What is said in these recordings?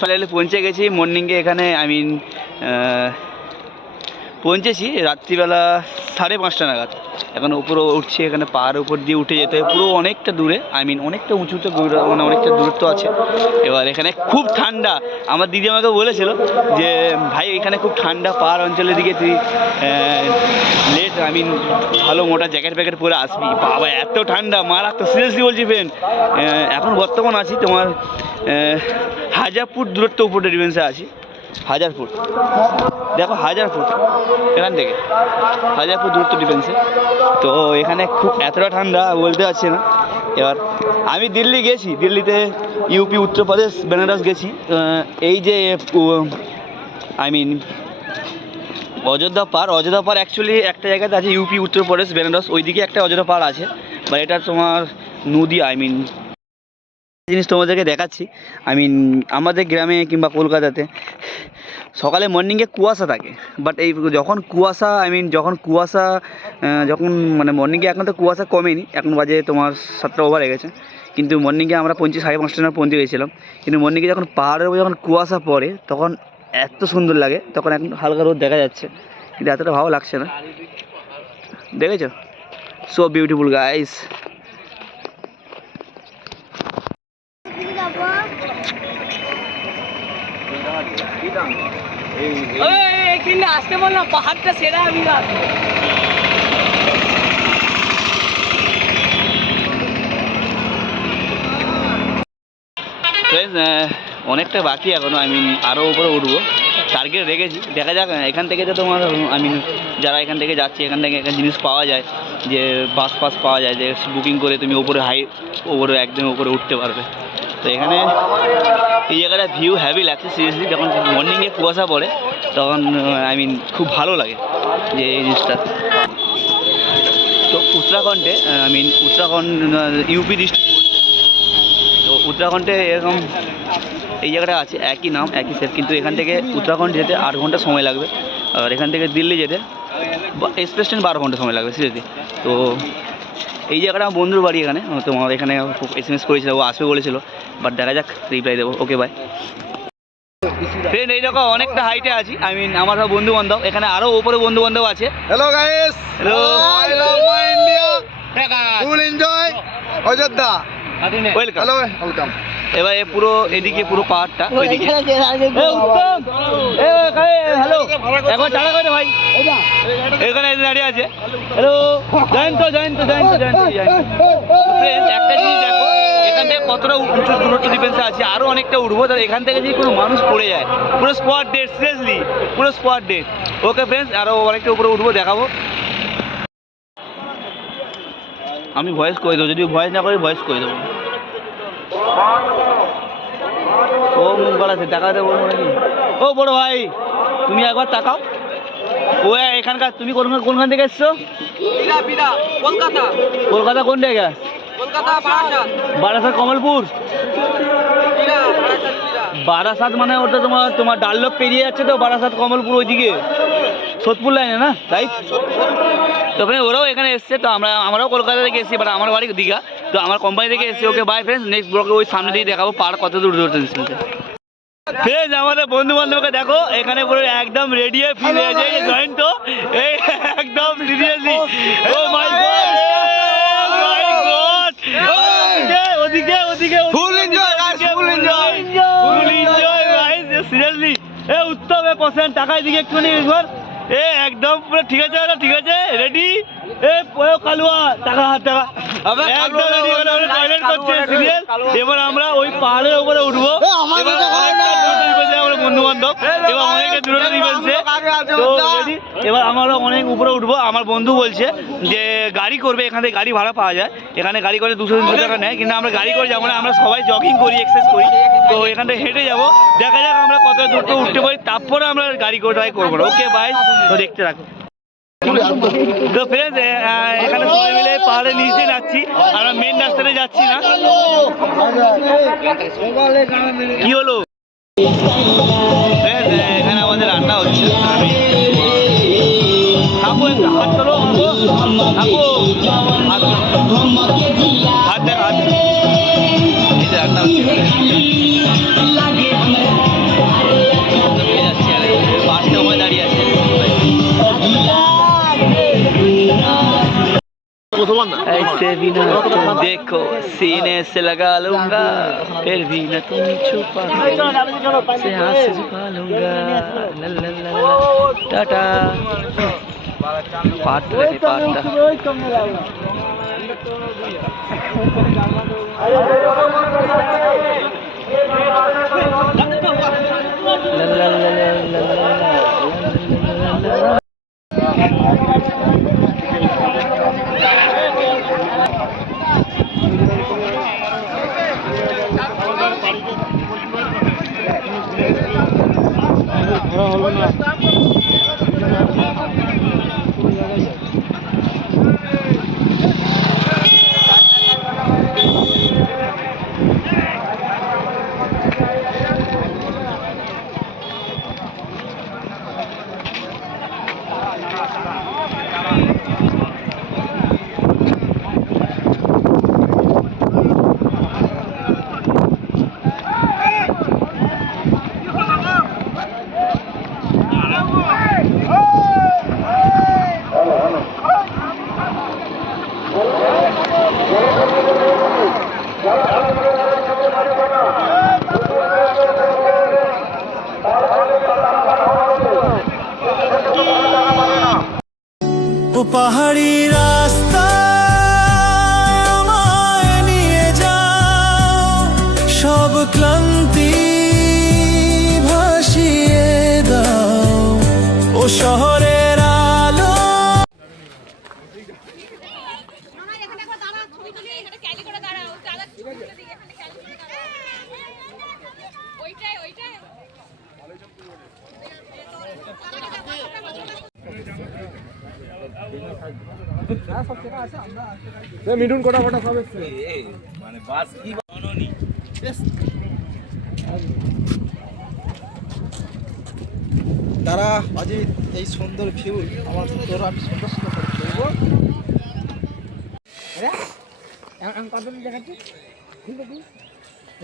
Finally পৌঁছে গেছি মর্নিংয়ে এখানে। পৌঁছেছি রাত্রিবেলা 5:30 নাগাদ। এখন উপরে উঠছি, এখানে পাহাড়ের উপর দিয়ে উঠে যেতে হয় পুরো অনেকটা দূরে, অনেকটা উঁচুতে, মানে অনেকটা দূরত্ব আছে। এবার এখানে খুব ঠান্ডা। আমার দিদি আমাকে বলেছিল যে ভাই এখানে খুব ঠান্ডা, পাহাড় অঞ্চলের দিকে তুই ভালো মোটা জ্যাকেট প্যাকেট পরে আসবি। বাবা এত ঠান্ডা, মারাত্মক, সিরিয়াসলি বলছি ফ্রেন্ড। এখন বর্তমান আছি তোমার 1000 ফুট দূরত্ব উপরে ডিফেন্সে আছি। 1000 ফুট, দেখো 1000 ফুট এখান থেকে, 1000 ফুট দূরত্ব ডিফেন্সে। তো এখানে খুব এতটা ঠান্ডা বলতে পারছি না। এবার আমি দিল্লি গেছি, দিল্লিতে ইউপি, উত্তরপ্রদেশ, বেনারস গেছি। এই যে অযোধ্যা পাহাড় অ্যাকচুয়ালি একটা জায়গাতে আছে, ইউপি, উত্তরপ্রদেশ, বেনারস, ওইদিকে একটা অযোধ্যা পাহাড় আছে। বা এটা তোমার নদী, জিনিস তোমাদেরকে দেখাচ্ছি। আমাদের গ্রামে কিংবা কলকাতাতে সকালে মর্নিংয়ে কুয়াশা থাকে, বাট এই যখন কুয়াশা যখন মানে মর্নিংয়ে, এখন তো কুয়াশা কমেনি, এখন বাজে তোমার 7টা ওভার হয়ে গেছে, কিন্তু মর্নিংয়ে আমরা 5:30 পৌঁছে গেছিলাম। কিন্তু মর্নিংয়ে যখন পাহাড়ের উপর যখন কুয়াশা পড়ে তখন এত সুন্দর লাগে। তখন এখন হালকা রোদ দেখা যাচ্ছে, কিন্তু এতটা ভালো লাগছে না। দেখেছো? So beautiful guys. আসতে বললাম পাহাড়টা সেরা। অনেকটা বাকি এখনো, আরও উপরে উঠবো, টার্গেট রেখেছি। দেখা যাক। এখান থেকে তো তোমার যারা এখান থেকে যাচ্ছে, এখান থেকে একটা জিনিস পাওয়া যায় যে বাস পাওয়া যায়, যে বুকিং করে তুমি উপরে একদম উপরে উঠতে পারবে। তো এখানে এই জায়গাটা ভিউ হ্যাভি লাগছে সিরিয়াসলি। যখন মর্নিংয়ে কুয়াশা পড়ে তখন খুব ভালো লাগে যে এই জিনিসটা। তো উত্তরাখণ্ডে উত্তরাখণ্ড ইউপি ডিস্ট্রিক্ট পড়ছে। তো উত্তরাখণ্ডে এরকম এই জায়গাটা আছে, একই নাম একই সেট, কিন্তু এখান থেকে উত্তরাখণ্ড যেতে 8 ঘন্টা সময় লাগবে। আর এখান থেকে দিল্লি যেতে এক্সপ্রেস ট্রেন 12 ঘন্টা সময় লাগবে সিরিয়াসলি। তো এই জায়গাটা আমার বন্ধুর বাড়ি এখানে। তোমার এখানে SMS করেছিল, ও আসবে বলেছিল, বাট দেখা যাক, রিপ্লাই দেবো। Okay bye friend. এইরকম অনেকটা হাইটে আছি, আমার সব বন্ধু বান্ধব, এখানে আরও ওপরে বন্ধু বান্ধব আছে। Hello guys, hello, I love my India, full enjoy Ayodhya, welcome, hello welcome. এবার পুরো এদিকে পুরো পাহাড়টা ওইদিকে। হ্যালো, একবার টাটা করে ভাই, এখানে দাঁড়িয়ে আছে। হ্যালো, জয়ন্ত। একটা জিনিস দেখো, এখান থেকে কতটা উঁচু দূরত্ব ডিফেন্সে আছে, আরও অনেকটা উঠবো। তাহলে এখান থেকে যদি কোনো মানুষ পড়ে যায়, পুরো স্পট ডেট, সিরিয়াসলি পুরো স্পট ডেট। ওকে ফ্রেন্ডস, আরও অনেকটা উপরে উঠবো, দেখাবো। আমি ভয়েস করে দেবো, যদি ভয়েস না করি ভয়েস করে দেবো। ও মুখ বাড়াচ্ছে, তাকাতে বলবো নাকি? ও বড় ভাই, তুমি একবার তাকাও। ও এখানকার, তুমি কোনখান থেকে এসছো? কলকাতা কোন জায়গা? বারাসাত, কমলপুর। বারাসাত মানে ওটা তোমার ডাল্লভ পেরিয়ে যাচ্ছে তো, বারাসাত কমলপুর ওইদিকে, সোদপুর লাইনে না, তাই? তো ওরাও এখানে এসছে। তো আমরাও কলকাতা থেকে এসেছি, বাট আমার বাড়ি দীঘা। তো আমার কোম্পানি থেকে এসেছি। ওকে বাই ফ্রেন্ডস, নেক্সট ব্লগে ওই সামনে দিয়ে দেখাবো পাহাড় কত দূর ডিস্টেন্সে। ফ্রেন্ডস, আমাদের বন্ধু বান্ধবকে দেখো, এখানে পুরো একদম রেডি হয়ে ফিরে আছে জয়েন্ট। তো এই একদম সিরিয়াসলি, ও মাই গড, ওদিকে full enjoy guys, full enjoy guys, seriously. উত্তম % টাকা দিকে একটুখানি ঘর। একদম পুরো ঠিক আছে, রেডি। কালুয়া টাকা একদম রেডি, টয়লেট করছে সিরিয়াস। এবার আমরা ওই পাহাড়ের উপরে উঠবো, বন্ধু বান্ধব, এবার অনেকে দূরে নিবেছে। তো রেডি, এবার আমরা অনেক উপরে উঠবো। আমার বন্ধু বলছে যে গাড়ি করবে, এখান থেকে গাড়ি ভাড়া পাওয়া যায়। এখানে গাড়ি করে 200-300 টাকা নেয়, কিন্তু আমরা গাড়ি করে যাবো না, আমরা সবাই জগিং করি, এক্সারসাইজ করি। তো এখান থেকে হেঁটে যাবো, দেখা যাক আমরা কত দূর উঠতে পারি, তারপরে আমরা গাড়ি করে ট্রাই করবো। ওকে বাই, তো দেখতে রাখো। তো ফ্রেন্ডস, এখানে সবাই মিলে পাহাড়ের নিচ দিয়ে যাচ্ছি, আমরা মেন রাস্তাতে যাচ্ছি না। কি হলো? এখানে আমাদের রান্না হচ্ছে। থাকো, একটু হাত চলো, থাকো, হাত দেখ, এই যে রান্না হচ্ছে। ऐसे भी ना तुम देखो सीने से लगा लूंगा फिर भी ना तुम छुपा से हाथ से छुपा लूंगा ला ला ला ला टाटा पार्ट ला ला ला ला ला পাহাড়ি রাস্তা আমায় নিয়ে যাও সব ক্লান্তি ভাসিয়ে দাও ও শহরের আলো মিঠুন কোটা কোটা সব এসছে তারা আজি এই সুন্দর ভিউ আমার তোরা আমি সুন্দর সুন্দর করে খেলবো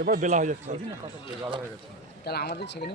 এবার বেলা হয়ে যাচ্ছে তাহলে আমাদের সেখানে